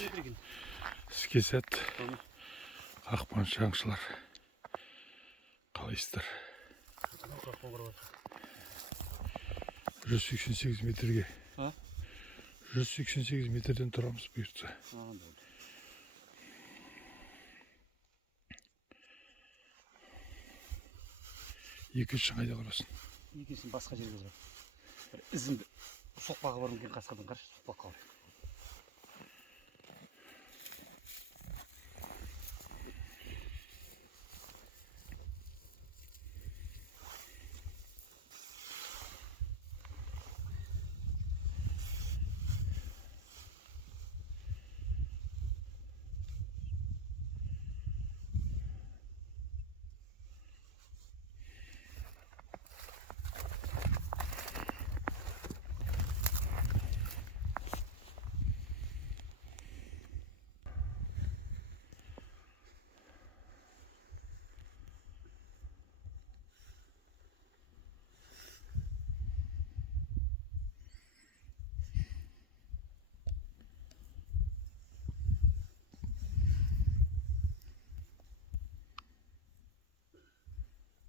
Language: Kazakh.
іске сәт. Ақпаншы аңшылар. Қалайсыздар? 188 метрге. 188 метрден тұрамыз бұйыртса. Екінші қайда қарасын? Екіншісін басқа жерге барады. Бір ізімді соқпаға барып кейін қасқырдың қарсы соқпаққа барады.